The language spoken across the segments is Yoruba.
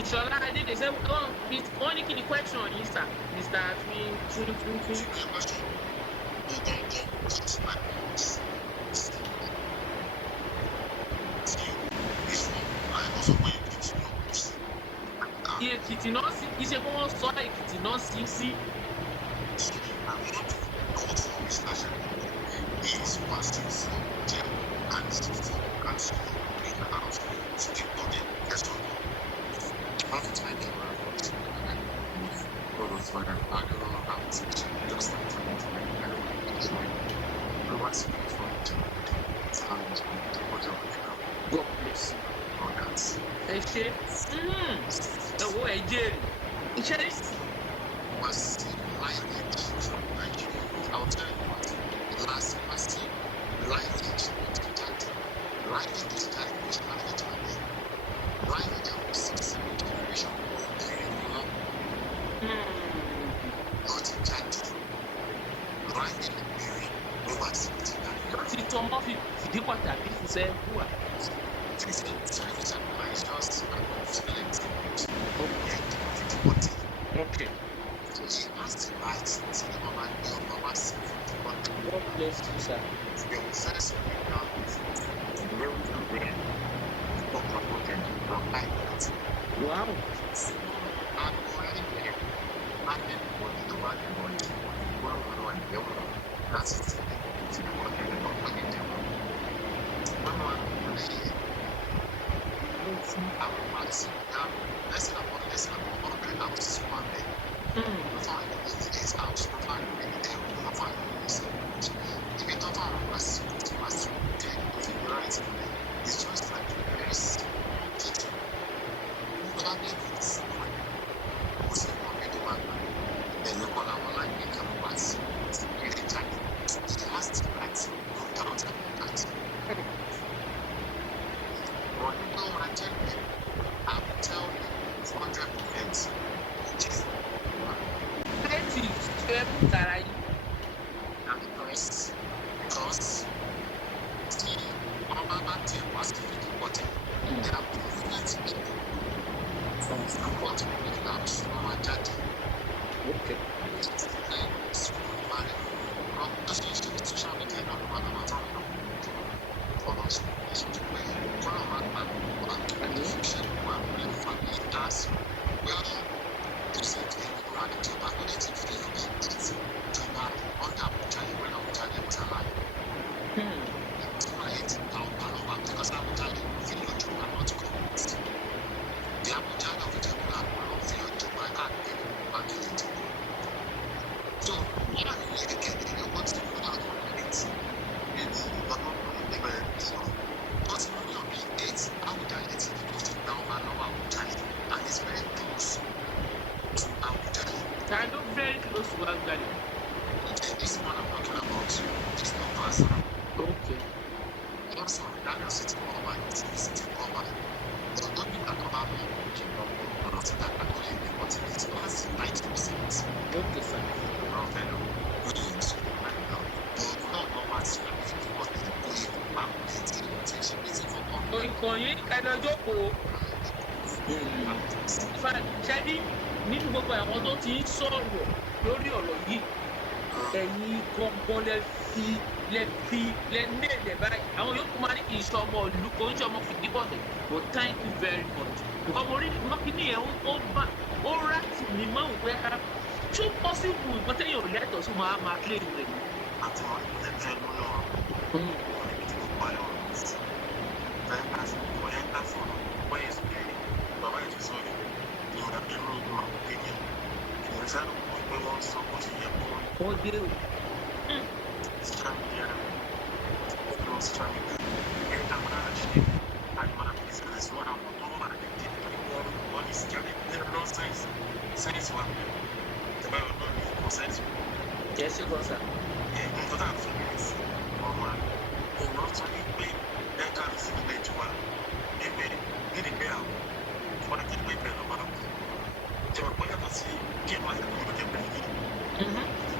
Ìṣọ̀lá Adé dey say wọ́n ní kí ni question yìí sir Mr. Tun. Èkìtì náà sí kì í ṣe pé wọ́n sọ Èkìtì náà sí. God bless you. Ẹ ṣe ẹ̀wọ̀ ẹ̀ jèrè iṣẹ́ ìsìn. I'll tell you what, last massive lineage this time was lineage. Lineage of 6 generation not chat. Lineage Mary, no one sits in that. Láti tọ́ ọmọ fi fìdí pàtàkì fún sẹ́ wúwà. Okay. So she asked the right to the mama God bless you, sir. the first down very very from like that. Wow. And already there, and then what the one that's it. To the one that let's say about 100 houses one day. Find this house, find this. If you don't find us, it's right. It's just like this. Then you call our line become once. Really tight. It has to right. No doubt about that. But you don't want to tell me. I will tell you 100%. Plenty ṣe mú tara yìí. And because the Obama team was reporting, they are movement people from what we have from our daddy. Okay. I know very close to Agbani. This one I'm talking about is not personal. Okay. Also, that is sitting over, it's sitting over. But don't be that over me, not that I don't even what it is. That's 90%. Okay, sir. Ìkànnì ẹ̀dọ̀ jókòó. Ṣẹ́bí nínú gbogbo àwọn tó ti ń sọ̀rọ̀ lórí ọ̀rọ̀ yìí, ẹ̀yin gangan lẹ ní èdè báyìí. Àwọn yòókù máa ní kì í ṣe ọmọ ìlú kò ń ṣe ọmọ fìdíbọ̀tẹ̀. But thank you very much. Because mo rí kíní yẹn ó rà tì mí máa ń pẹ́ ká. Ṣó possible nǹkan téèyàn ò lẹ́tọ̀ọ́ sí máa claim rẹ̀ ni? Àti wọn ní ẹgbẹ́ lọ́nà Ó dé o. lọ sọ pé ẹ̀ka sí ilé ìjọba ẹgbẹ́ nídìí pé àwọn wọ́n ti gbé bẹ́ẹ̀ lọ́wọ́ àwọn ìjọba pé yàtọ̀ sí kí wọ́n ti kúrò jẹ́ bẹ́ẹ̀ yìí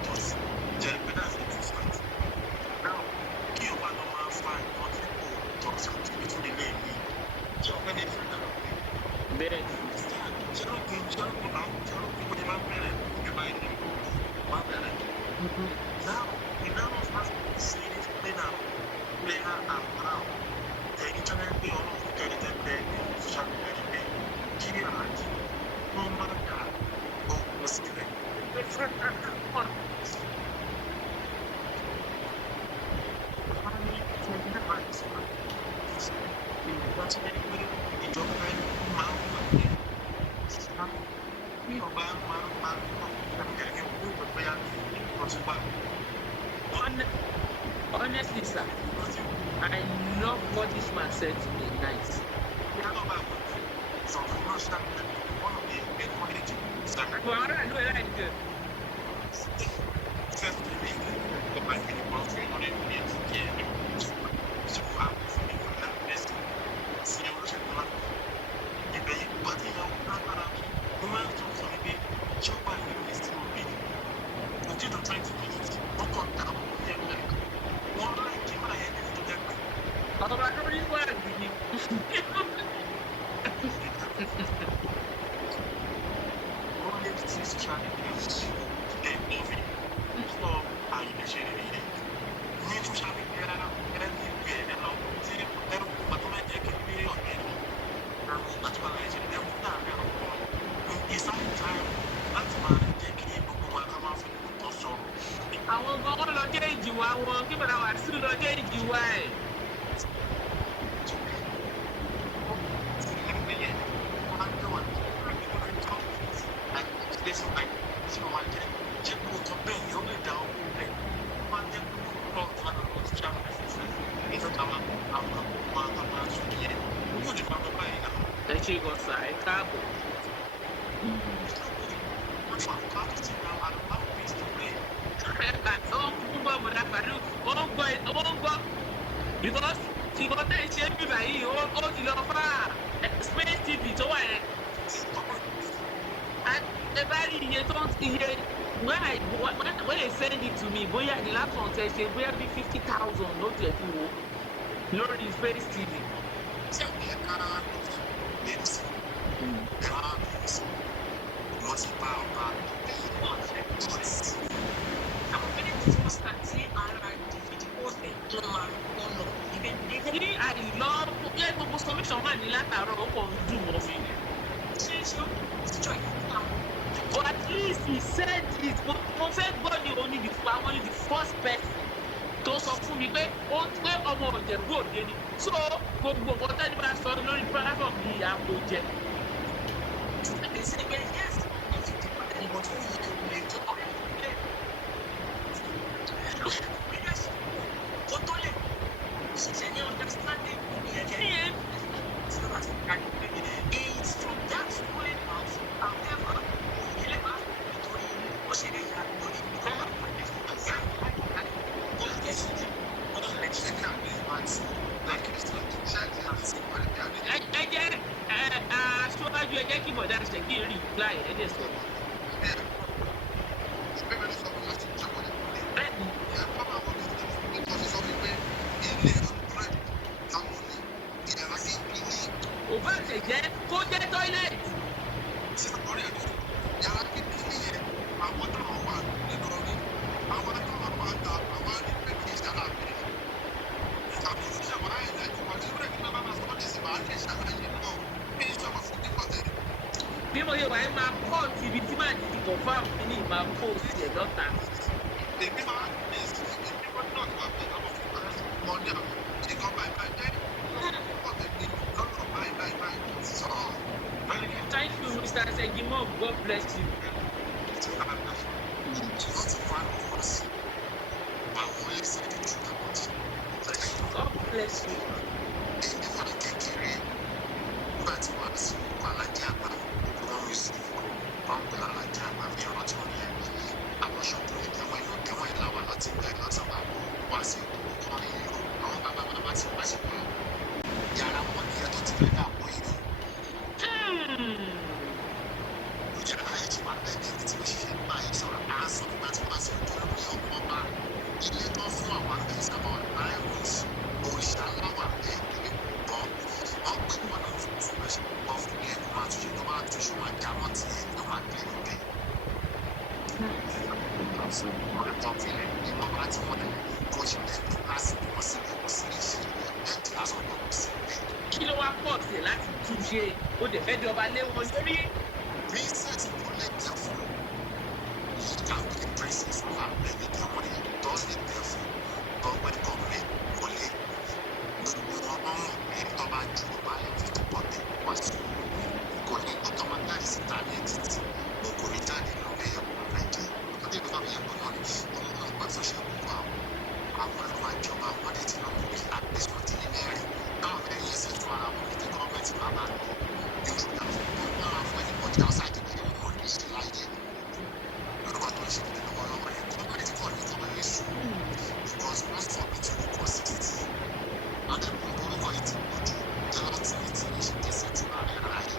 tó sì jẹ́ pé náà ní two sides. Now kí o bá lọ máa fa ìwọ́n tí kò tọ́ sí òtún tó lè lé mi kí ọ̀pẹ́ ní ìfẹ́ náà bẹ́ẹ̀ ṣẹ́rọ̀kùn náà ṣẹ́rọ̀kùn kò ní máa bẹ̀rẹ̀ ìjọba ìlú máa bẹ̀rẹ̀. Now we now have to see this player around the internet pé ọlọ́run kẹ́rin tẹ́ pé social media pé kí àájí wọ́n máa dà ọkùnrin sílẹ̀. Ìjọba máa ń wà ní bí ọba máa ń lọ gẹ́gẹ́ bí ó pẹ̀pẹ́ yá ìkọ̀tùpá. Honestly, sir, I love what this man said to me. Nice. Well, I don't know like it. Ọba lórí wà nìyí. Àwọn ọmọ lọ jẹ́ ìjìwà wọn kí bàbá wà sí lọ jẹ́ ìjìwà ẹ̀. Ẹ ṣe gọ̀ọ̀sà ẹ káàbọ̀. Ó ń gbọ́ bọ̀dá pàdé ó ń gbọ́ because tí wọ́n tẹ̀ ṣe bí báyìí ó ti lọ fà Space TV tó wà yẹn. Ẹ bá rí iye tó ń iye when they send it to me bóyá the last one tẹ̀ ṣe bóyá bí 50,000 ló tẹ̀ fi wò lórí Space TV. Ní àìlọ́ yẹ gbogbo submission wà ní látàárọ̀ ó kàn ń dùn mọ́ mi. But at least he said it. Mo fẹ́ gbọ́ ni òun ni the first person tó sọ fún mi pé ó ń pé ọmọ Ìjẹ̀bú Òde ni. So gbogbo nǹkan tẹ́lẹ̀ bá sọ lórí platform yìí àpò jẹ. Aṣọ́wájú ẹ jẹ́ kí bọ̀dá ṣe kí n rí láì ẹ̀dẹ̀ sọ̀rọ̀. Bẹ́ẹ̀ni. Kò bá ṣe jẹ́ kó jẹ́ tọ́ílẹ̀tì. Bí mo yẹ wà ẹ́ máa pọ̀ sí ibi tí màá ti confirm ní ìmọ̀ post ẹ̀ lọ́ta. Thank you, Mr. Segimo. God bless you. God bless you. tí wọ́n ṣe wà yàrá wọn nìyẹn tó ti fẹ́ dà wọ́n yìí. Yàrá yẹn ti wà bẹ́ẹ̀ ní ibi tí mo ṣiṣẹ́ nípa yìí sọ̀rọ̀ á sọ nígbà tí wọ́n ṣe ojú lórí ọkọ̀ ọba ilé tó fún àwọn àgbẹ̀ sábà náírà òrìṣà láwà bẹ́ẹ̀ ní bọ́ wọ́n pè wọ́n náà fún ẹ̀ṣẹ̀ pọ̀ fún ilé tó máa túnṣe tó máa túnṣe wọn jà wọ́n ti ẹ̀ tó máa gbé níbẹ̀. Ọ̀rẹ́tọ̀filẹ̀ ni wọ́n bá ti wọ́n kó ṣe bẹ́ẹ̀ lásìkò wọn sí ẹ̀kọ́ sí ìṣe bẹ́ẹ̀ lásán ló kù sí bẹ́ẹ̀. Kí ló wá pọ̀ sí láti túnṣe ó dẹ̀ fẹ́ jọba lé wọn lórí? Princess kò lè jẹ́ fún ìkàwé princess wà lẹ́yìn tí wọ́n yẹ tó lè jẹ́ fún ọgbẹ́ kọ̀ọ̀mẹ́ kò lè gbogbo wọn mọ̀ pé tó bá ju ọba lẹ́yìn tó pọ̀ tẹ̀ wá sí kò ní kó tó máa jáde síta ní títì o kò ní jáde lórí ẹ̀kọ́ nàìjíríà tó dé bá yẹ kó náà ní òun náà pẹ́ fún ṣe gbogbo àwọn ọlọ́wà ìjọba wọn lè ti lọ lórí àgbẹ̀sọ̀ tí ní mẹ́rin táwọn mẹ́rin yẹn ṣètò ara wọn ní tí gọ́ọ̀mẹ̀ntì bá bá lọ ìjọba wọn máa fún ẹni pọ̀ jẹ́ ọ̀sán ìdílé wọn ní ṣe láyé lọ́wọ́ tó ń ṣe lọ́wọ́lọ́wọ́ yẹn gọ́ọ̀mẹ̀ntì kọ́ ní gọ́ọ̀mẹ̀ntì sùn because wọ́n sọ bí tí ó kọ́ sí títì adẹ́kùn orúkọ yìí ti pọ̀ jù jẹ́lọ́tì ní ti ṣe kẹsẹ̀ jù láàrin ara yìí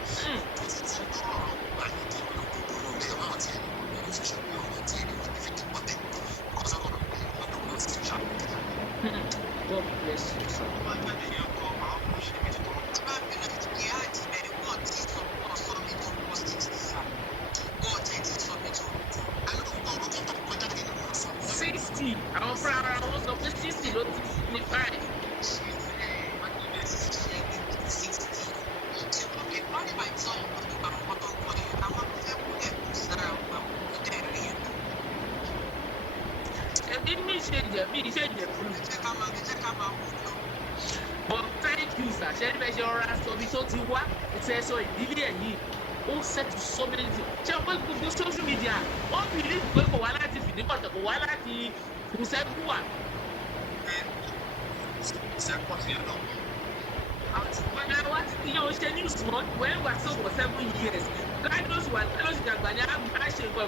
títí tí lọ́rọ̀ gbàyèdè nínú gbogbo ilé wọn ti ẹni wọn ní ṣiṣẹ́ bí wọn ti ẹni wọn ní fi dìbò tẹ̀ kọ́sọ́ kọ́ pé wọn ló ń ti ṣàkóso. God bless you, sir. Àwọn fúnra ara wọn sọ pé 60 ló ti ní báyìí. Ẹbí mi ṣe jẹ̀bi iṣẹ́ ìjẹ̀bú. But thank you sir, ṣé ẹni bẹ́ẹ̀ ṣe ọ̀rá sọ bí tó ti wá ìtẹ́ sọ ìdílé ẹ̀ yìí ó ṣètò so many things. Ṣé o pé gbogbo social media wọ́n believe pé kò wá láti fìdí kọ̀tọ̀ kò wá láti Nsẹ́gbùwà. When I was ṣe news mọ́ when we were so for 7 years Carlos ìjàgbá ní àṣẹ ìwọ̀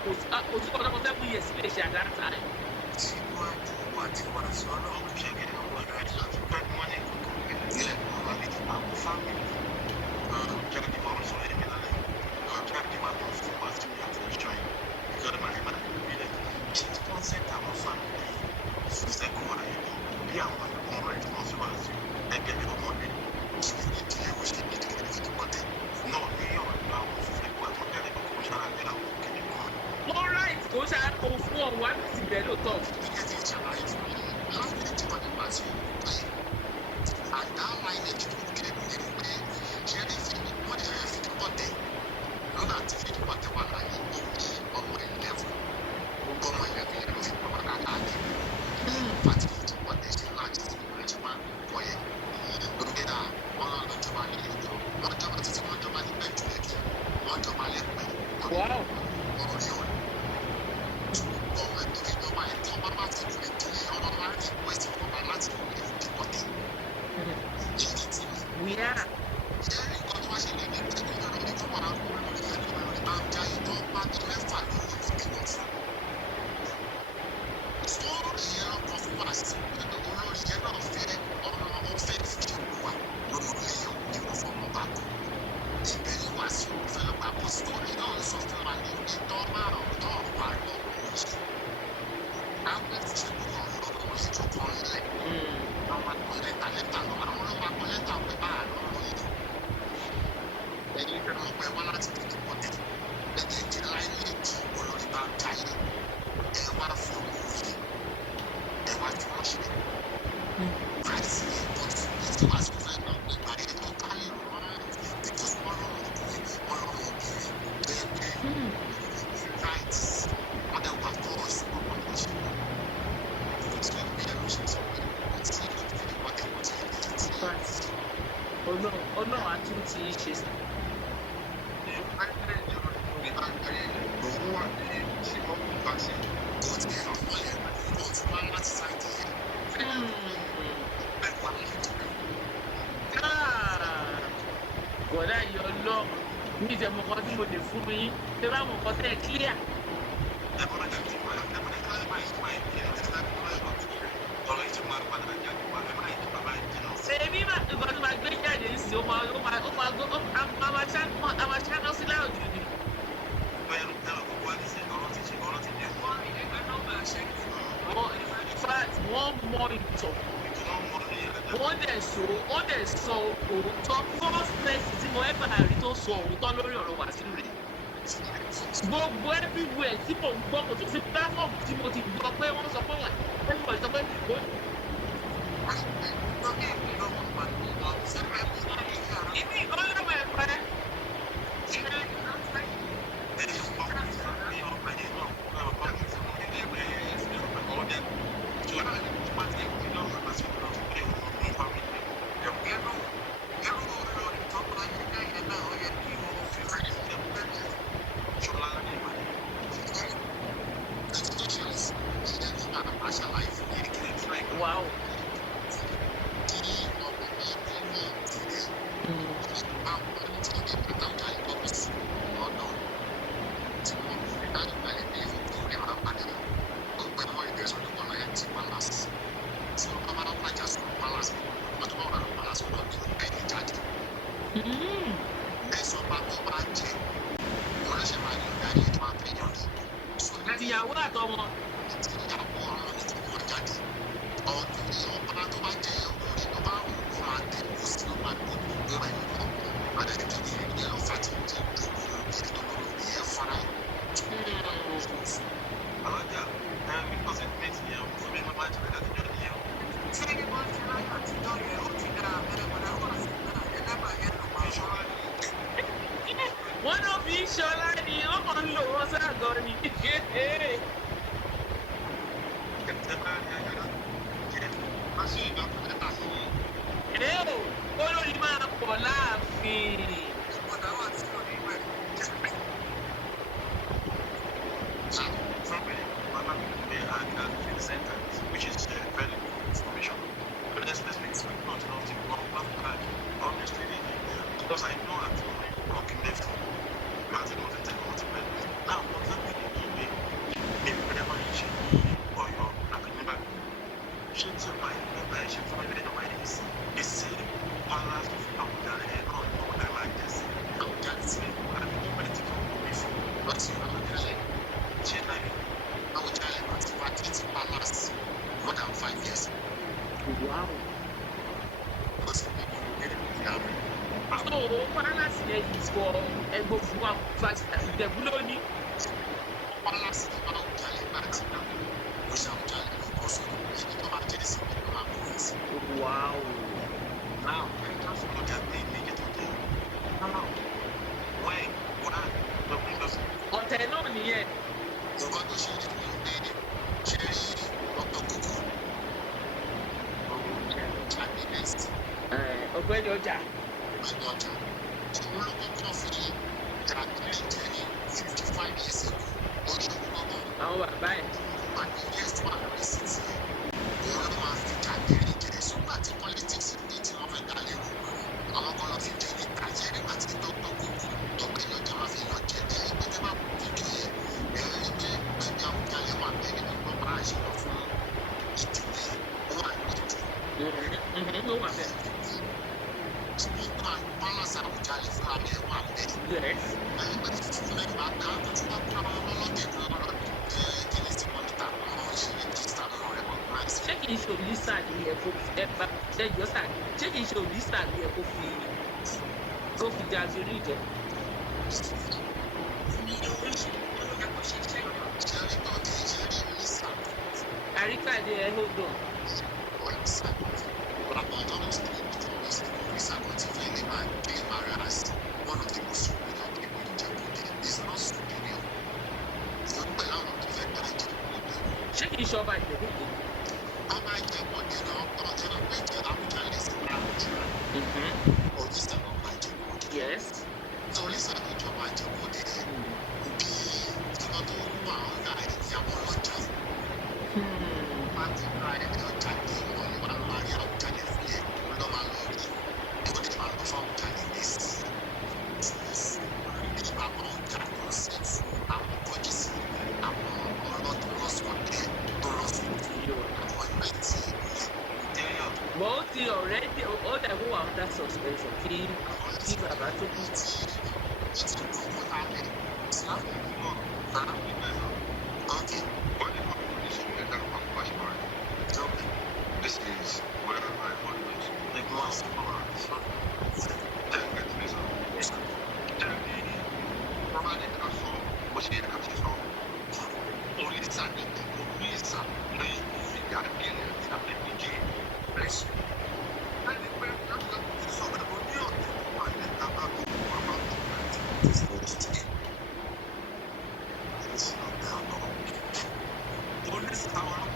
òtún kọ́ ọ̀dọ́kọ̀ 7 years lè ṣe àdá time. Kò ṣáà kò fún ọ wá láti bẹ̀ lóòótọ́. Wow. Yeah. Ọlọ́run á tún ti ṣe sí. Bọ̀dá yọ lọ ní ìjẹ̀mọ̀ kan tí mo lè fún mi yín ṣé bá mọ̀ kan tẹ́ ẹ clear. ó máa ṣáná sí láòjù ni. In fact, wọ́n mọ ìtàn. Wọ́n dẹ̀ sọ òótọ́ first person tí mo ever rí tó sọ òótọ́ lórí ọ̀rọ̀ Wasiu rẹ̀. Gbogbo everywhere tí mo gbọ́ kò tún sí platform tí mo ti gbọ́ pé wọ́n sọ pé wà everybody sọ pé ìbí ìkọ́lẹ́wọ̀ ẹ̀pẹ́. Wow. Àtìyàwó àtọmọ. Wọ́n náà fi ṣọlá ni wọ́n kàn ń lò wọ́n ságọ́ ni. Olórí máa pọ̀ láàfin. Which is very good information. But let's make sure not to honestly, because I know that working there for Martin was a technology. Now, what's happening to me? Maybe whenever you change or your academic, change your mind, she find it my is the same palace of Abuja and all like this. Abuja is saying, I'm doing my thing for before. But you know, change like Abuja is palace more than 5 years. Wow. Because people get it. So, palace is for Egbofuwa University. Ìjẹ̀bú ló ní. Palace is for Abuja láti náà. Ó ṣe Abuja lẹ́kọ̀ọ́ sọ èyí tó bá jẹ́ sí ìlú máa kọ́ fèsì. Wow. Now, I can't follow that thing make it okay. Now, when the windows. Ọ̀tẹ̀ náà nìyẹn. Nǹkan tó ṣe é ní pé ṣe rí ọ̀tọ̀ kúkú. Ọ̀gbẹ́ni ọjà. Ọjà. Tí wọ́n ló kọ́kọ́ fi jàdúrà jẹ́ ní 55 years ago. Ojú gbogbo. Àwọn bàbá ẹ̀. Wọ́n ní yes wà lórí city. Òun ló máa fi jàdúrà jẹ́ sọ́gbà tí politics ní tí wọ́n fẹ́ dá lérò. Àwọn kan lọ fi jẹ́ ní tàjẹ́ nígbà tí dọ́kítọ̀ kúkú. Ọ̀gbẹ́ni ọjà máa fi lọ jẹ́ ẹ̀rí pé tẹ́ bá kú fídíò yẹn. Ẹ̀rí pé gbẹ̀gbẹ̀ Àwùjalẹ̀ wà bẹ́ẹ̀ nínú gbọ́n bá ṣe lọ fún ìdílé. Ó wà ní ìdú. Ó wà bẹ́ẹ̀. Palace Àwùjalẹ̀ fún abẹ́ wà bẹ́ẹ̀. Yes. Ẹgbẹ́ fún mẹ́fà ká tó tún bá kúrò àwọn ọlọ́dẹ̀ kan lọ́dọ̀ kíni tí wọ́n níta wọn ṣe rẹ́gísítà wọn recognize. Ṣé kìí ṣe òlísà ni ẹ kó ẹgbà ẹjọ́ sà ṣé kìí ṣe òlísà ni ẹ kó fi jáde rí ìjẹ. Àríkàdé ẹ hold on. One of the most superior people in Japan is not superior. Ṣé kìí ṣe ọba Ìjẹ̀bú Òde? Ọba Ìjẹ̀bú Òde náà ọjọ́ náà pé jẹ́ Àwùjalẹ̀ sí Àwùjọ. Òjísà ọba Ìjẹ̀bú Òde. Yes. So Òjísà ìjọba Ìjẹ̀bú Òde bí ìjọba tó wà ọ̀gá ìyàwó ọlọ́jà. Wọ́n ti ra ẹni ọjà ní ìwọ̀n nígbà máa rí Àwùjalẹ̀ fún yẹn ló máa lọ rí. Ó lè máa lọ fún Àwùjalẹ̀ lẹ́sìn. ti already ó dà kó wà under suspension kí bàbá tó kú. This is whatever my phone is. Like last month. Provided I saw what she had to show. Only Sunday, only Sunday, I got in and I became blessed. I didn't wear nothing to so that when you're my head about this is it's not down. Only sour.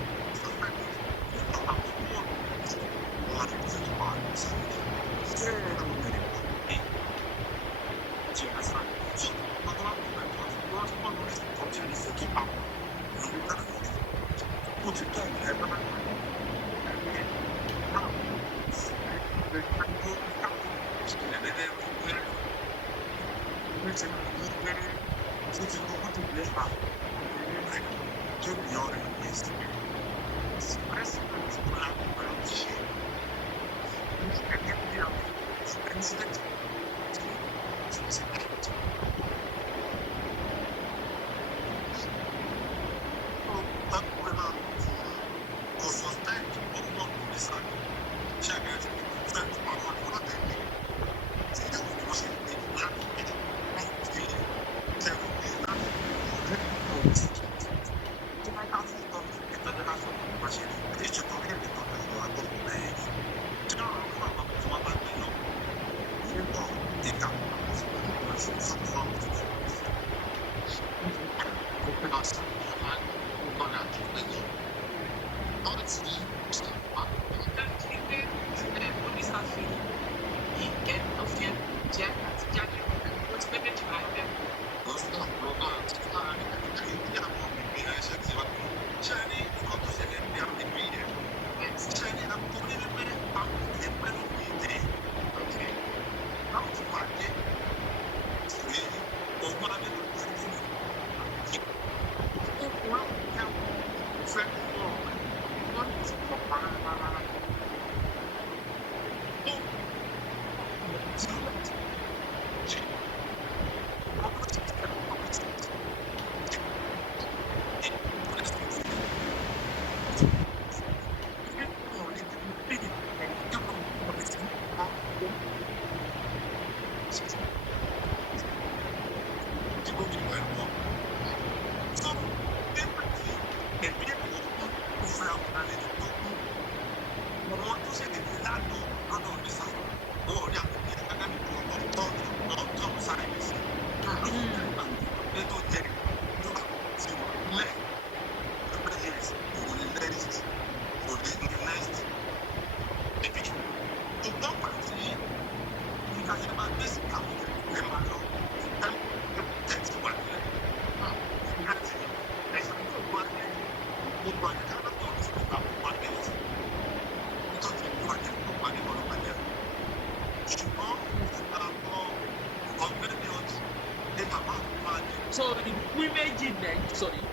So we made it then, sorry.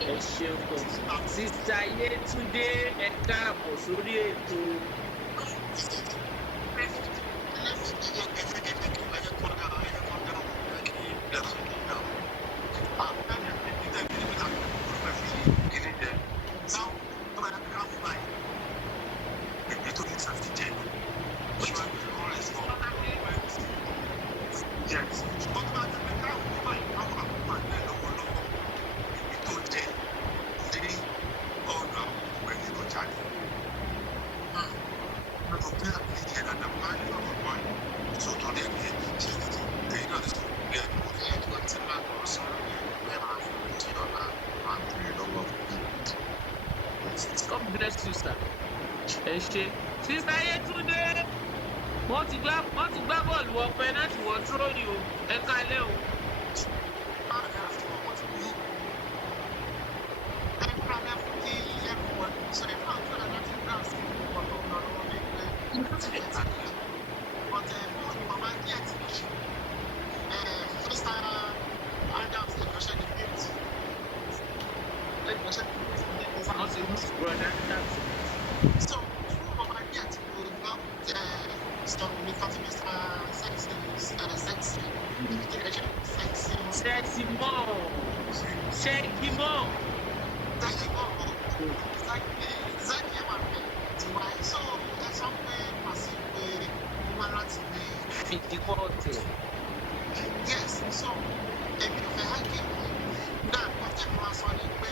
Ẹ ṣeun gan. Sista Yétúndé ẹ káàbọ̀ sórí ètò. bless you sir. Ẹ ṣe. Sísá Yétúndé wọ́n ti gbá bọ́ọ̀lù wọ pẹ́nátì wọ tróyì o ẹ kálẹ̀ o. Wọ́n ti mú brother Adams. So, Sexy mom. Shaky mom. Difficulty. Yes, so èmi ò fẹ́ hákì náà wọ́n tẹ̀ wọ́n aṣọ ní pé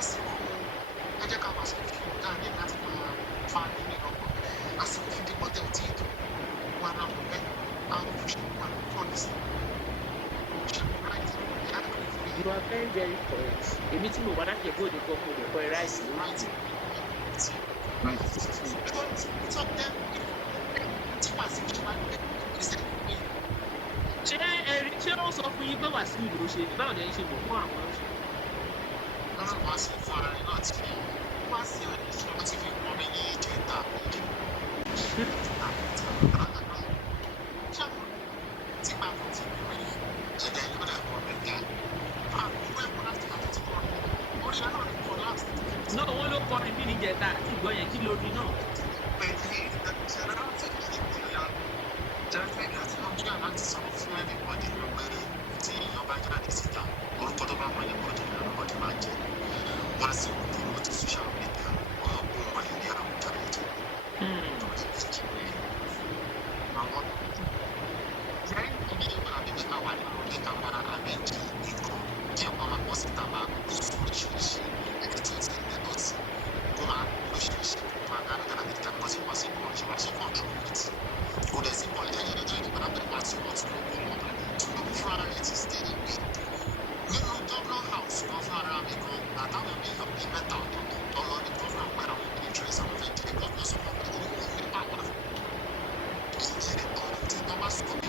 àsìkò ẹ jẹ́ ká máa sọ fún un dáa ní láti máa fa nínú ọkọ̀ àsìkò fìdí pọ́tẹ́ ò tí ì tó wà náà mọ̀ bẹ́ẹ̀ àwọn òṣèlú wà pọ̀ nísìnyí òṣèlú right ìyá àgbẹ̀ fún You are very very correct. Èmi tí mo wà láti ẹ̀gbọ́n òde kan mo lè kọ́ ẹ ráìsì lórí. Ṣé ẹ̀rí ṣé ó sọ fún yín pé Wàsíù ló ṣe ní báwo ni ẹ ṣe mọ̀ fún àwọn ọ̀ṣun? lọ́nà wá sí fún ara rẹ̀ náà tí wá sí ọ̀dẹ̀ tí wọ́n ti fi pọ́n mi ní ìjẹta méjì. Tí màá kò tí mi rí ẹ̀dá ìlú náà kọ́ mi dá. Àbúrò ẹ̀kọ́ láti kàtó ti kọ́ mi. Orí náà ló kọ́ láti. Náà wọ́n ló kọ́ mi ní ìjẹta àti ìgbọ́ yẹn kí lórí náà. Pẹ̀lú ìṣẹ̀dá láti fi ìpínlẹ̀ jẹ́fẹ́ láti lọ́jọ́ láti sọ fún ẹnìbọ̀dì pé tí èèyàn bá jáde síta orúkọ tó bá wọlé kó tó ní ọlọ́bọ̀dì máa jẹ wá sí òkúrò ti social media ọ̀gbọ́n wọlé ní àwùjọ méjì. Àwọn lẹ́yìn ìdí ìgbà méjì máa wà nínú ilé káwọn àmẹ́jì nǹkan kí ọmọ máa bọ́ síta máa kó fún oríṣiríṣi ẹni tí ó ti ń lẹ́tọ̀ sí kó máa kó oríṣiríṣi propaganda àti ìdàgbàsíwọ̀sí controversy. Kò dẹ̀ sí pọ̀lì ẹ̀yẹ́ lójú ìgbà lábẹ́ wá sí wọ́n tún lóko wọn Tinubu fúnra rẹ̀ ti stay away. Nínú governor house kan fún ara mi kan àtàwọn èèyàn bíi mẹ́ta ọ̀tọ̀ọ̀tọ̀ tọ́lọ́ ní governor pé àwọn interest àwọn fẹ́ jẹ́ governor sọ fún mi òun ní power. Ìyẹn ọ̀rọ̀ tí wọ́n bá sọ mí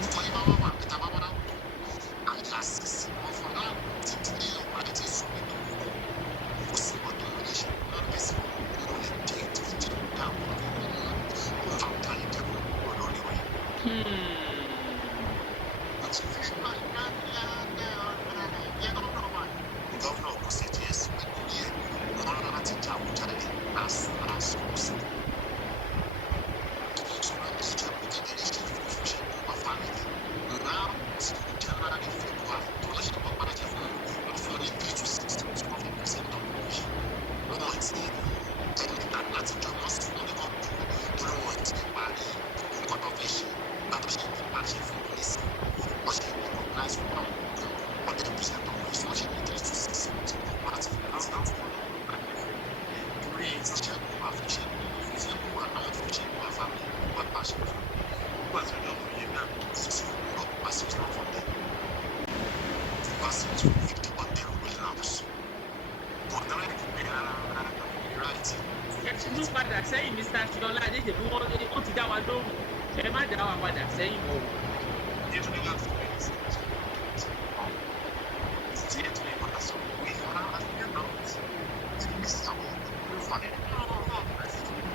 nítorí bá wà pé tá a bá wá àyà sísì wọn fún náà títí ní ọ̀pá tí sùn mí ní òwúrọ̀ kò sí ọ̀dọ́ ìrẹsì náà bẹ̀sẹ̀ òun lè dé ìdíje dáhùn Governor kò sì jẹ́ ẹ̀sìn pẹ̀lú yẹ wọn láti jáwó jáde àsùnwòsàn. Ṣùgbọ́n ìjọba kékeré ṣe fún ìṣẹ̀lẹ̀ ọba fámìlì. Now ti January February tó lè ṣe wọ́n bàjẹ́ fún ọ̀fọ̀ ní 3 to 6 to 12% of population. Wọ́n ti ẹ̀ẹ́dẹ̀ta láti jọ wọ́n sí wọn ní wọ́n dúró torí wọ́n ti parí nǹkan tó fẹ́ ṣe gbàtọ́ ṣe ti pàṣẹ fún police. Wọ́n ṣe recognize fún àwọn ọ̀dọ́ 100% of police wọ́n ṣe ní 3 to 6 láti fi láti láti fún torí ìṣiṣẹ́ kó wà fún ṣe fún ṣe kó wà àwọn fún ṣe kó wà fámìlì wọ́n pàṣẹ fún nígbà tí ọjọ́ fún yẹn náà sísè òwúrọ̀ pàṣẹ fún ọ̀fọ̀ bẹ́ẹ̀ pàṣẹ fún fídíò ọ̀tẹ̀ òwúrọ̀ house ọ̀dọ́ rẹ̀ kò pè rárá ìrántí. Ẹ ti tún padà sẹ́yìn Mr. Akinola Adéjẹ́ bí wọ́n ti dá wa lóhùn ẹ má dá wa padà sẹ́yìn mọ́ o. Ètùnú wà fún mi tí ètùnú ìpadà sọ pé àwọn àgbẹ̀ náà ti ní àwọn olùfàdé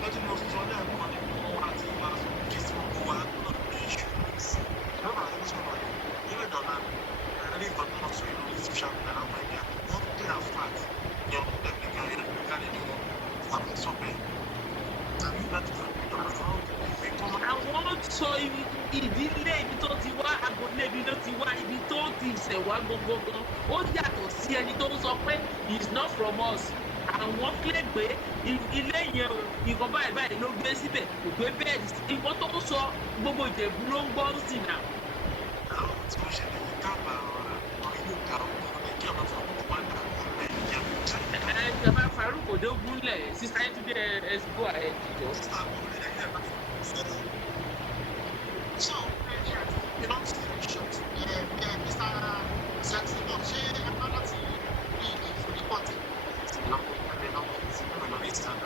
lọ́dún ní oṣù ọdún ẹ̀kọ́ ní owó àti ìwà kí sí owó wa náà ní ìṣù. Lọ́nà àti ìṣòro rẹ̀ nínú ìdọ̀lá ẹni ìgbàgbọ́ náà sọ ìlú ní social media àwọn ẹgbẹ́ wọ́n pè á fat ní ọdún tẹ̀lé káyọ̀ ní wọn fàmì sọ pé tàbí láti fà àwọn sọ ìdílé ibi tó ti wá agbolé ibi tó ti wá ibi tó ti ṣẹ̀ wá gbogbogbò ó yàtọ̀ sí ẹni tó ń sọ pé it's not from us àwọn kílè gbé ilé yẹn o nǹkan báyìí báyìí ló gbé síbẹ̀ kò gbé bẹ́ẹ̀dì nǹkan tó ń sọ gbogbo Ìjẹ̀bú ló ń gbọ́ ń sìn náà. àwọn tí wọ́n ṣẹlẹ̀ ní káàbà ọ̀rọ̀ ìlú ìdá ọmọ ẹgbẹ́ ọmọ fún ọmọ wà náà ìjọba Farouk Odogunlẹ̀ sísá Yétúndé go ahead jọ. So, you know, Mr. Jackson, ṣé ẹ bá láti rí ìfúnipọ̀tì lọ́pọ̀ ìpínlẹ̀ lọ́pọ̀ ìpínlẹ̀ lọ́pọ̀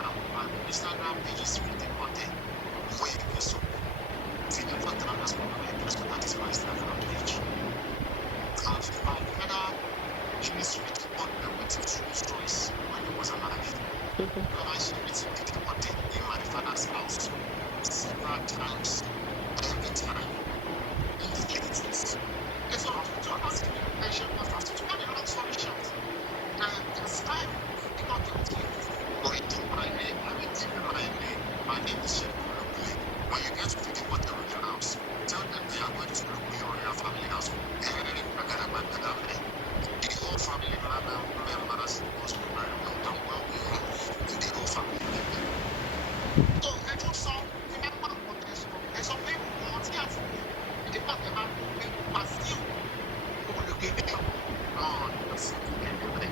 in my father's house several times, every time in the 80s. And so to ask me, I should not ask to get a long story short. This time, he got to going to my name. I mean, give me my name. My name is Sheikh Olukule. When you get to the Deported Region House, tell them they are going to Olukule or your family house. The whole family members was very well done, well behaved. The whole family members. So I just saw the member of this group. And some people want to have the department but still will give it up. Oh, that's anyway.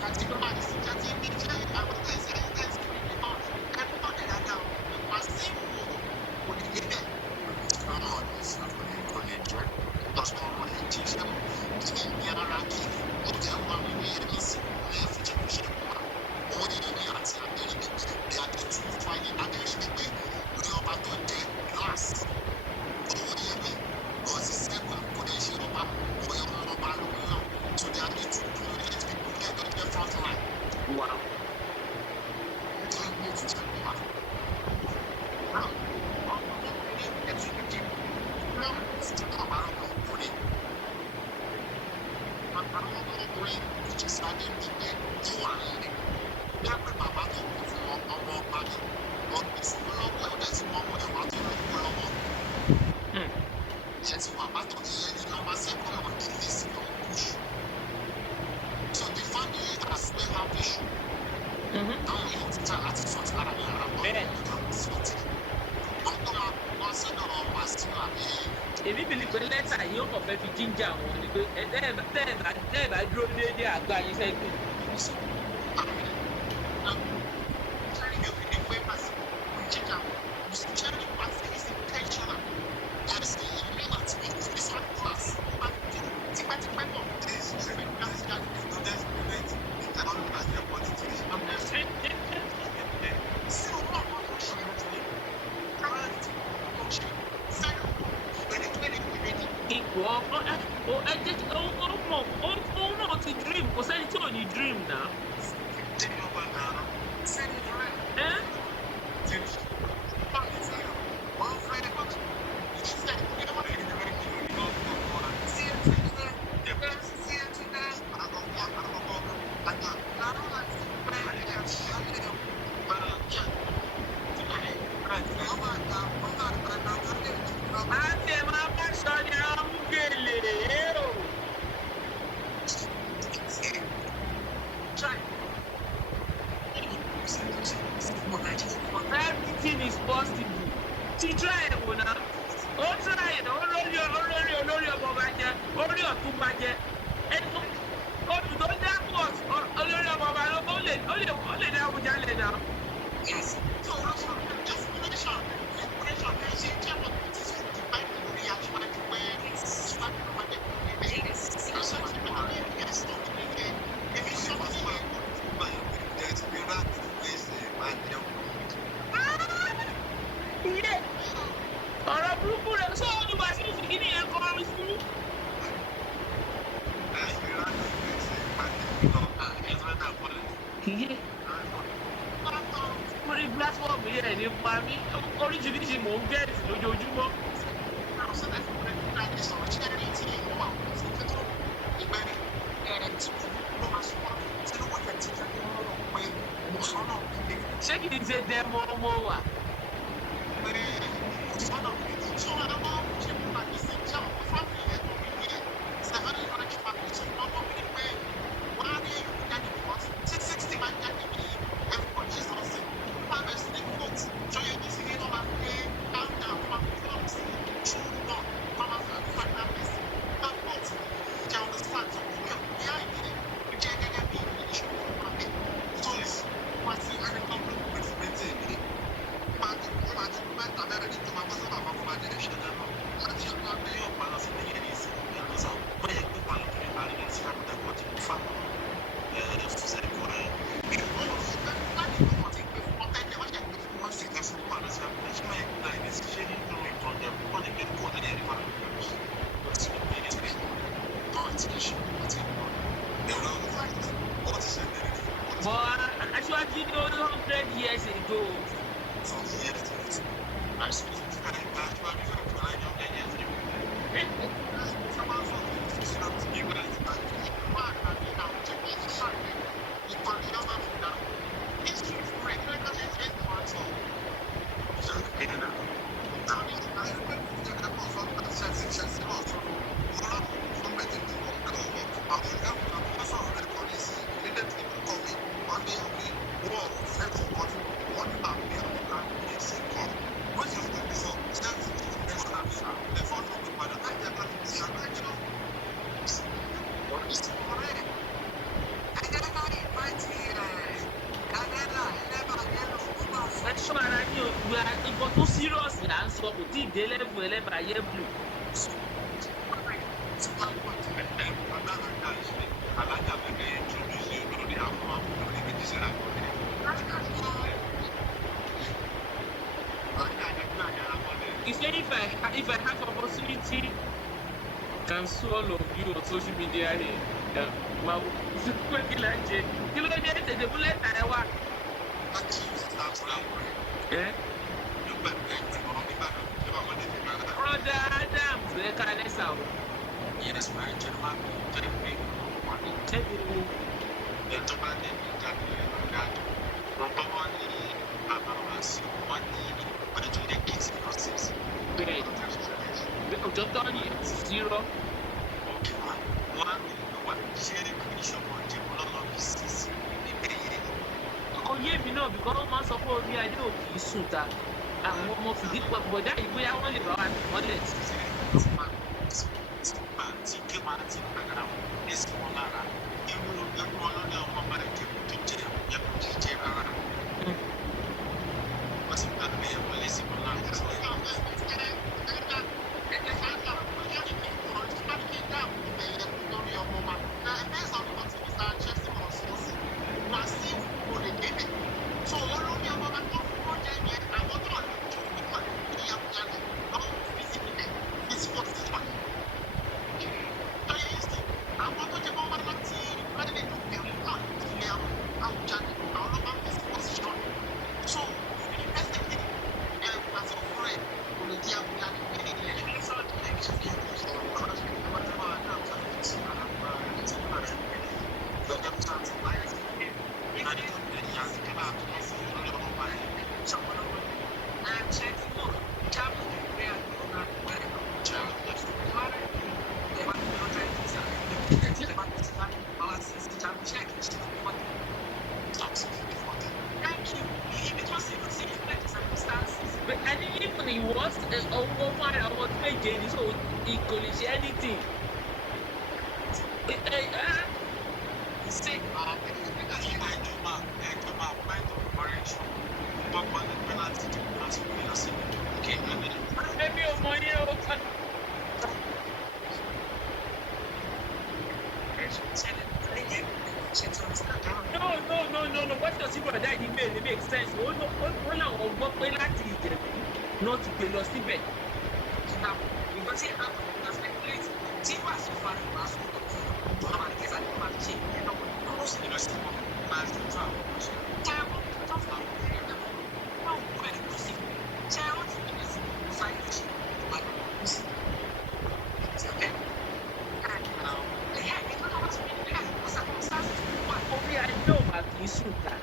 That's the man is that he be telling I was saying that's everybody that now but still will give it. Oh, that's not going to enjoy. That's not what he teach them. It's in the hierarchy. Okay, one will be any single future. All the idiots are doing it. They are the two fighting against the way we are about to take glass. Oh, yeah, because the second potential of oil or so they are the two prominent people that go to the front line. Wow. Èmi bìlì pé lẹ́tà yìí ó kàn fẹ́ fi jíjà wọn ni pé tẹ́ẹ̀bà dúró déédé àgbà yín sẹ́gbẹ̀ẹ́. Ó ti dream kò sẹ́ni tí ò ní dream náà. Everything is possible. Ti try ẹ̀ wò náà. Ó try ẹ̀ náà olórí ọmọ bá jẹ́ olórí ọ̀tún bá jẹ́ olù tó dá pọ̀ olórí ọmọ bá lọ ó lè dá Abuja lẹ̀ náà. Ọ̀rọ̀ burúkú rẹ̀ sọ ọ́ nígbà tí ìsìnkí ni ẹ̀kọ́ orí fún. Orí pílátífọ̀mù yẹn ní pa mí oríṣiríṣi mò ń gẹ̀ẹ́sì lójoojúmọ́. Ṣé kì í ṣe dẹ́mọ́ ọmọ wa? Aṣíwájú kí ni ó 100 years ago. Ṣọ́ra ní ògbà nǹkan tó serious là ń sọ kò tí ì dé level ẹlẹ́bàá yẹ blue. He said if I have opportunity, can sue all of you on social media here. Máa pé kí ló ń jẹ kí ló dé tètè múlẹ̀ tà ẹ wá. Brother Adam ẹ ká lẹ́sà o. Yes, my gentleman, tell me. Ètò bá dé ní ìjáde ọ̀gá ọ̀pọ̀ wọn ní àbáwá sí wọn ní ọjọ́ ilé kìtì process. Bẹ́ẹ̀ òjò tó ní zero. Òkè wa, wọ́n á ní wà ṣé ìṣòwò ìjẹun lọ́nà bí sísí níbẹ̀ yẹn. Kò yé mi náà bí wọ́n máa ń sọ pé orí adé ò kì í sùn ta. Àwọn ọmọ fìdí bọ̀dá yìí bóyá wọ́n lè bá wa tì mọ́lẹ̀ sí. Tí kí máa ti gbàgbà wọn ní sí wọn lára. Irú ọlọ́dẹ ọmọ bá lè jẹun tó jẹ ẹ̀kú jíjẹ rárá. Wọ́n sì gbàgbé ẹ̀kọ́ lé sí wọn lára. Anything. No. What does he brother that he made? It makes sense. Ó láwọn gbọ́ pé láti Ìjẹ̀bú náà ti gbé lọ síbẹ̀. Nǹkan tí a kò speculate tí wàá sọ fún àwọn àṣọ tó àwọn àdìgẹ́sà ni wọ́n máa fi ṣe ìyẹn náà wọ́n ló sì lọ sí wọn máa ń tún àwọn ọ̀ṣẹ́. Táwọn tó fún àwọn ọ̀rẹ́ rẹ̀ wọ́n kú ẹ̀ lọ sí ṣé wọ́n ti bẹ̀rẹ̀ sí sáyé ṣe wà lọ́wọ́ sí orí ajé ò máa kì í sùn ta.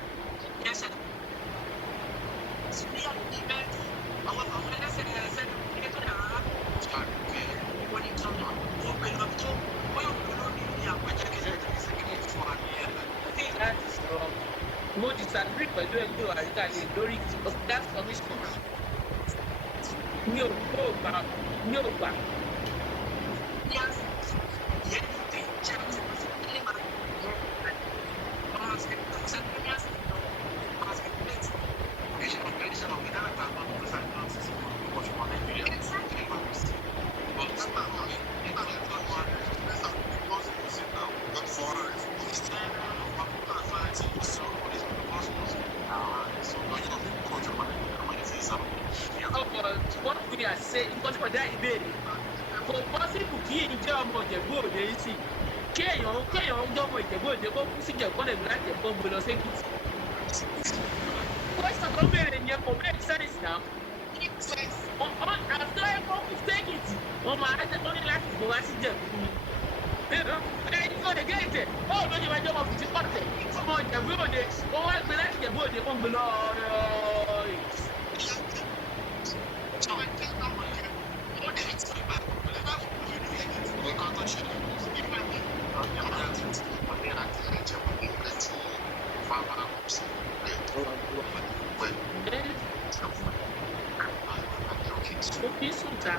Mo disagree pẹ̀lú ẹgbẹ́ àríkà lè lórí that commission. Mi ò gbà. What we are saying, because for that ìbéèrè, kò possible kí èyí jẹ́ ọmọ Ìjẹ̀bú Òde yìí sí. Kéèyàn jẹ́ ọmọ Ìjẹ̀bú Òde kó kú sí Ìjẹ̀bú Òde láti Ẹ̀kọ́ gbé lọ sí Èkìtì. Question tó béèrè yẹn kò make sense now. Àtọ́ ẹ̀kọ́ kò tẹ́kìtì wọ́n máa ń ní láti gbé wá sí Jẹ̀bú ni. Ẹni tó lè gẹ́ẹ̀tẹ̀ báwo ló ṣe máa jẹ́ ọmọ fìtí pọ̀tẹ̀ ọmọ Jẹ̀bú Òde wọ́n wá gbé láti Jẹ̀bú Òde fún gbé lọ́ọ̀rọ̀. Òfin sùn ta.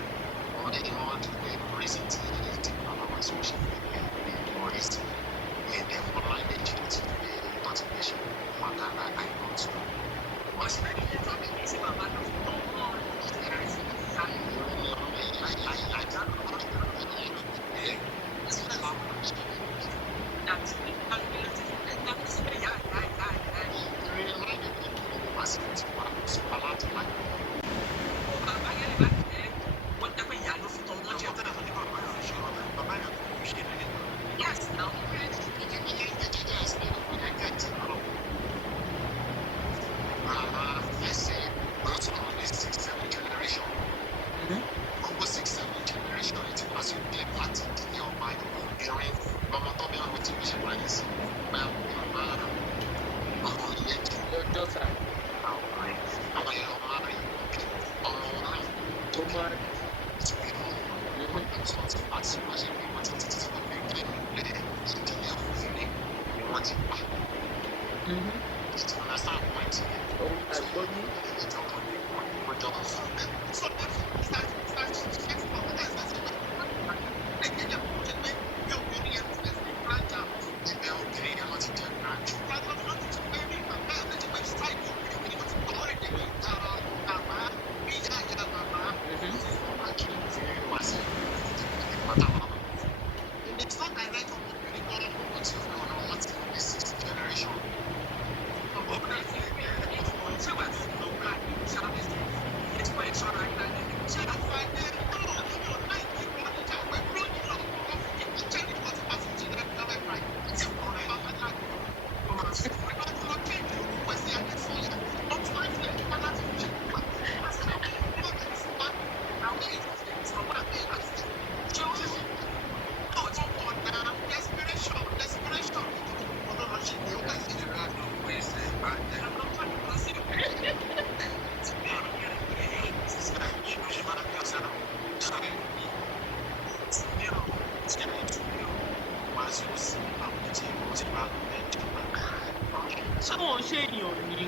Sáwọn ṣe èèyàn ni.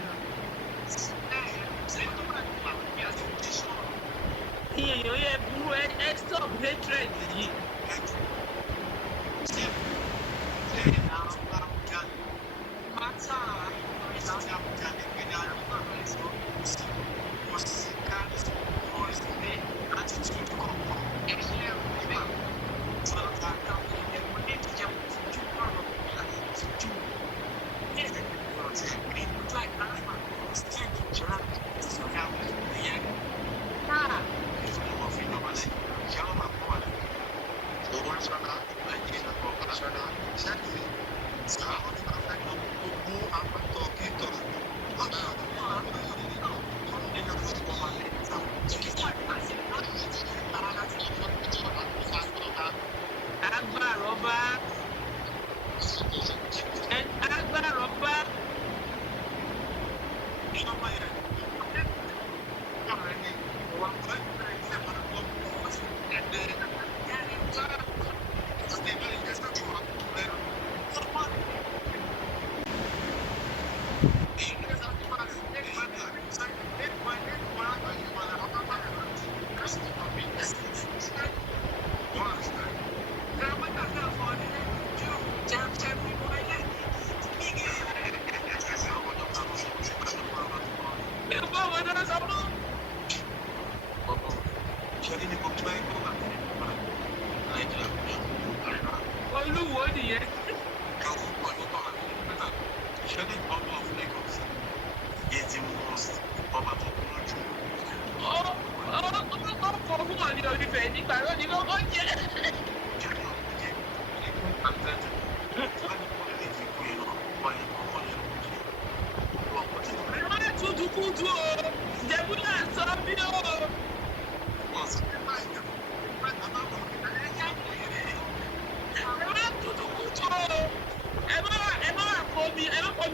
Èèyàn yẹ burú ẹ stop hatred yìí.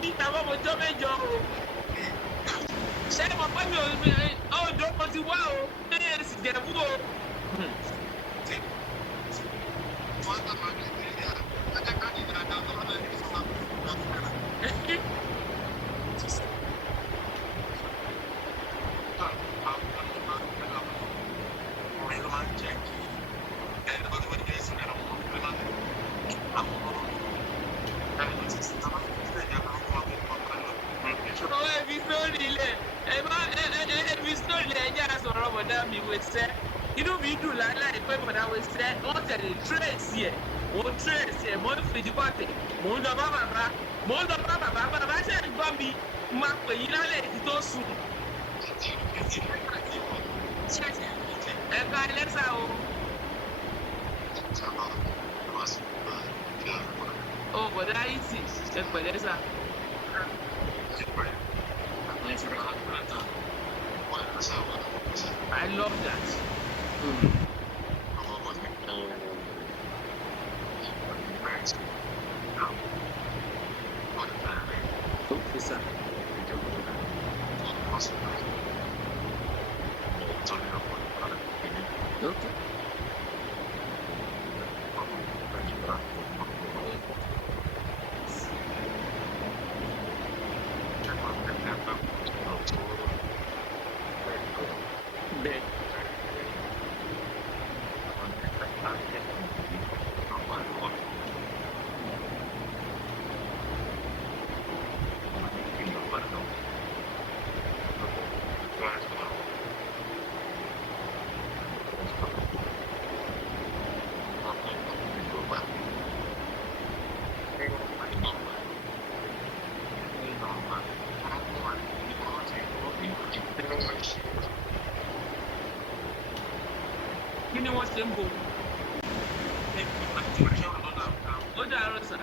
ní tàbí ọmọjọ́ mẹ́jọ o ṣé mo pẹ́ mi ò ọ̀dọ́ mo ti wá o ní èsì jẹ̀bú o. Inú mi dùn láíláì pé bọ̀dá wo ṣẹ́ wọ́n tẹ̀lé tírèsì ẹ̀ wọ́n tírèsì ẹ̀ mọ́ fìdíbọ̀tẹ̀ mò ń lọ bá bàbá ṣe ń gbọ́ mi máa pè yín lálẹ́ èdè tó sùn. Ẹ̀ka ẹlẹ́sà o. O bọ̀dá ìtì ẹ pẹ̀lẹ́ sà. I love that. Okay, sir. Okay. Bẹ́ẹ̀. Kí ni wọ́n ṣe ń bò? Ó dàárọ̀ sà.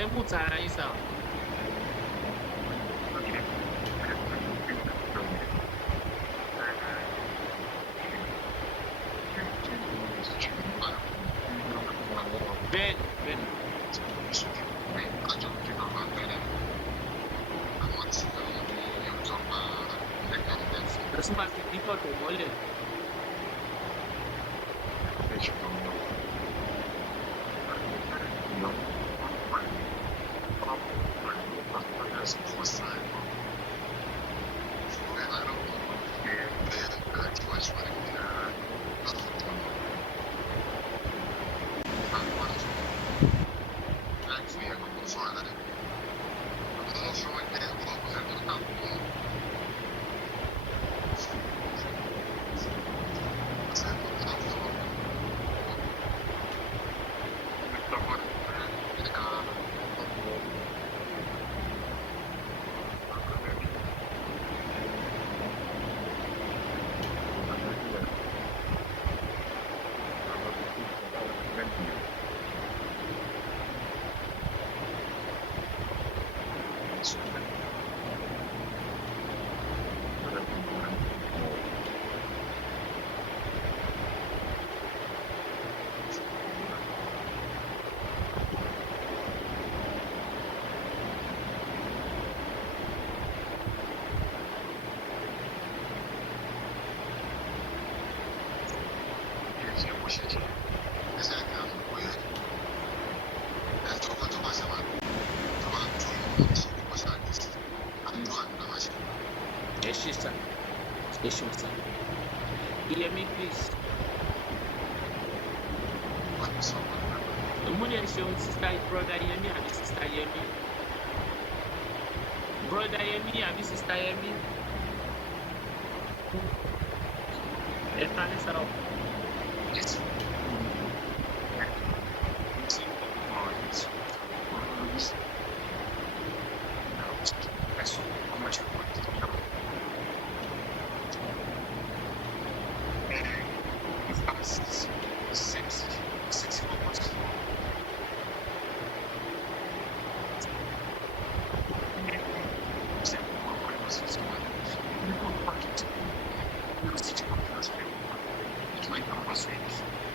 Ẹ kú tara yín sà. Bẹ́ẹ̀ni, bẹ́ẹ̀ni. Ẹ̀sùn máa ti dín tọ̀tọ̀ mọ́lẹ̀. ṣe jù ẹsẹ̀ ẹ̀ka àkókò yẹn ẹ̀jọ̀ kan tó bá ṣe wà tó bá tún ìwọ̀n ṣe kí wọ́n ṣàdéṣe àdúrà ní àwọn ṣe. ẹ ṣe sá ẹ ṣeun sá Yẹmí please. wọ́n ti sọ wọn náà. mo ní ẹ ṣeun sista broda Yẹmí àbí sista Yẹmí broda Yẹmí àbí sista Yẹmí ẹ ká ní sáà. Yes.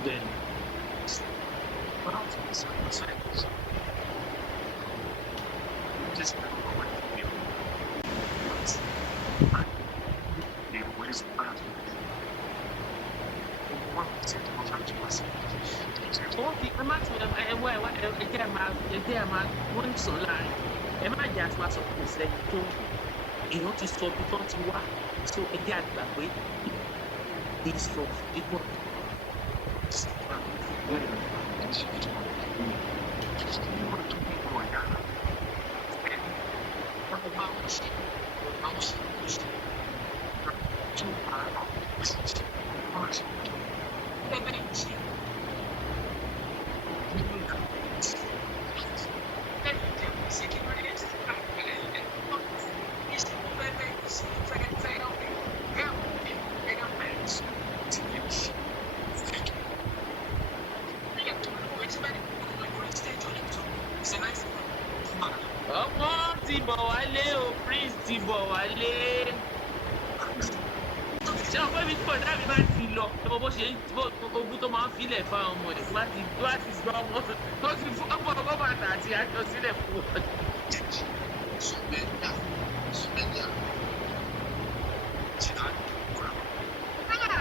Then okay, ẹ má tún ẹ jẹ́ ẹ máa wọ́n ń sọ láàrin ẹ má jẹ́ àti máa sọ kò sẹ́ni tó èèyàn ti sọ bí tó ti wá so ẹ jẹ́ àgbà pé it's from equal. Ọmọ ti bọ̀ wálé o prince ti bọ̀ wálé ṣé ọ̀pọ̀ ibi tí bọ̀dá mi bá ti lọ ẹ mọ bó ṣe ogún tó máa ń filẹ̀ fáwọn ọmọ ẹ̀ wá ti gbọ́ ọmọ tó ti fún ọmọ ọmọ bàtà àti aṣọ sílẹ̀ fún wọn.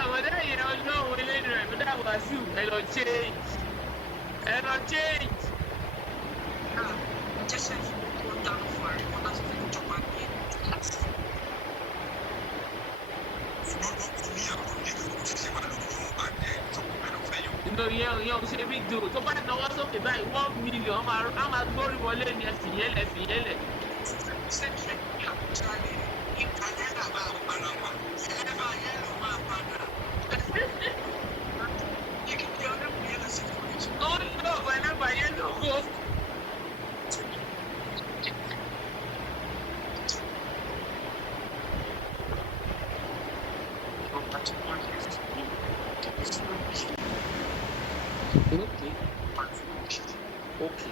àwọn ẹ̀yẹ ọjọ́ òun eléyìí rẹ̀ ló dàbọ̀ sí ẹ lọ change. ìyẹn ò ṣe big deal tó bá náwó sókè báyìí 1 million á máa gbórí wọlé ní ẹ̀fìyẹ́lẹ̀. ó ń lò wọ́n ẹ̀fà yẹn lóko. Okay.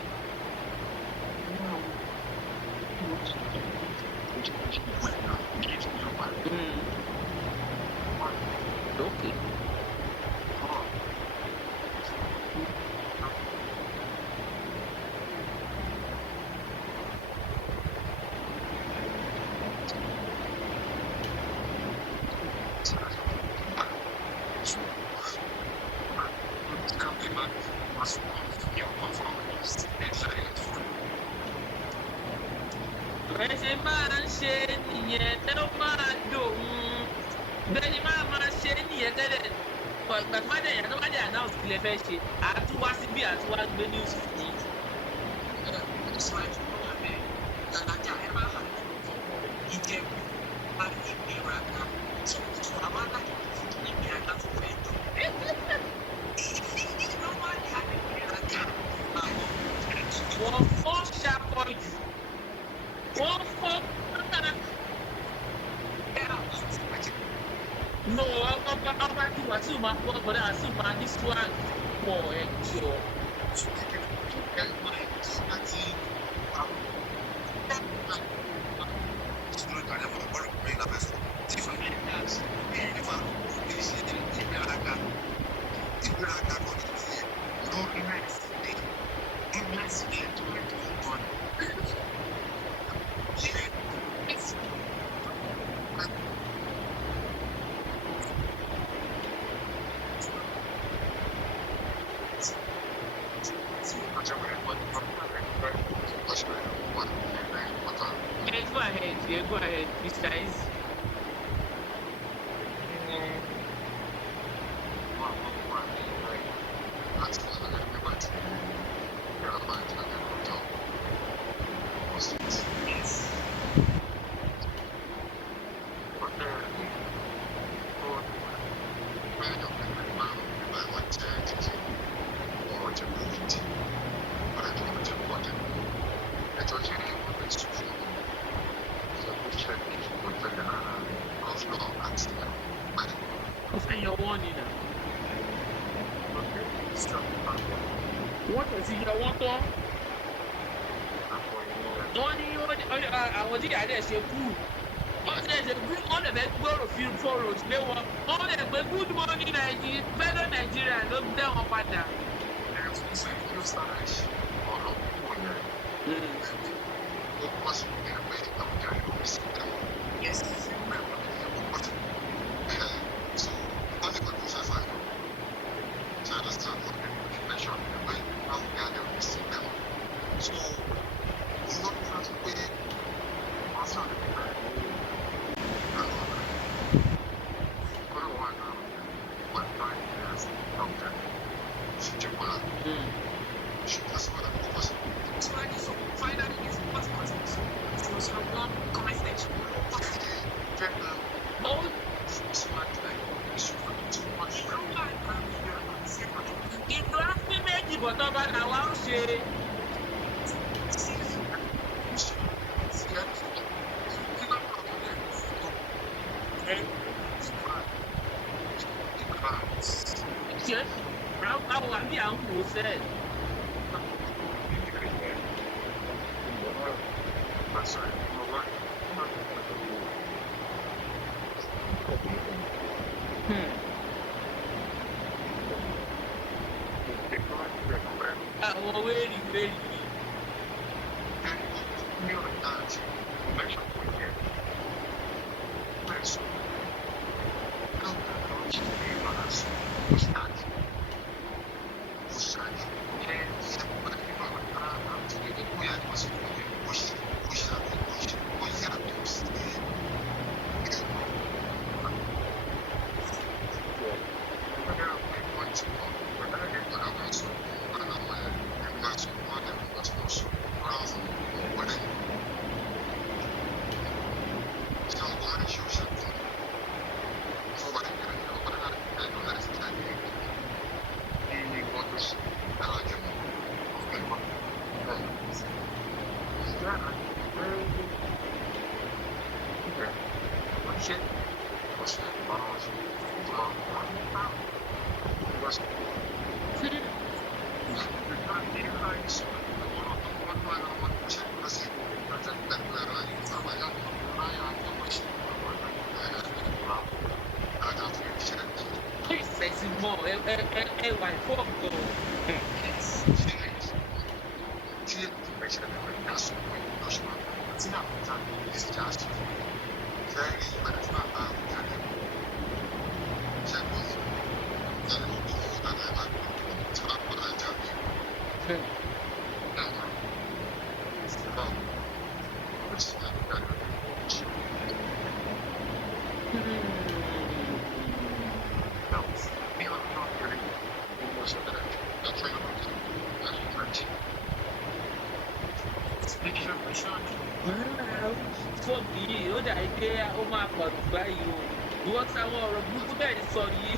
Okay. Bẹ́ẹ̀ ṣe máa ń ṣe nìyẹn tẹ́ ó máa dòun bẹ́ẹ̀ ni máa ṣe nìyẹn tẹ́lẹ̀ gbàgbọ́dẹ̀ yẹn tó bá dé announce kí lẹ fẹ́ ṣe àtúwá síbí àtúwá gbé news fún yín. Wọ́n fọ́ ṣàkọyù. Wọ́n fọ́ no ọba tí wàá tí o máa fọ́ ọ̀bọ̀dá àti o máa ní swag pọ̀ ẹ̀ jọ. Yes, go ahead. Yeah, go ahead, Mr. Easy. Say your one, you know. What is it? Your one, Tom? Àwọn tí yàrá ẹ̀ ṣe kú wọ́n ti ṣe kú wọ́n lè fẹ́ gbọ́rọ̀ fi fọ́rọ̀ sílé wọn wọ́n lè pé good morning Nigeria fẹ́lẹ́ Nàìjíríà ló dẹ́ wọn padà. Bọ̀tọ́ bá làwa ó ṣe. Ṣé àwọn àbí à ń kó sẹ́ẹ̀? Àwọn wéèrè wéèrè. Wà fọ́ọ̀kù. Fọ́ọ̀kù yìí ó dà pé ó máa pọ̀ jù báyìí o. Ìwọ́n táwọn ọ̀rọ̀ burúkú bẹ́ẹ̀ sọ yìí.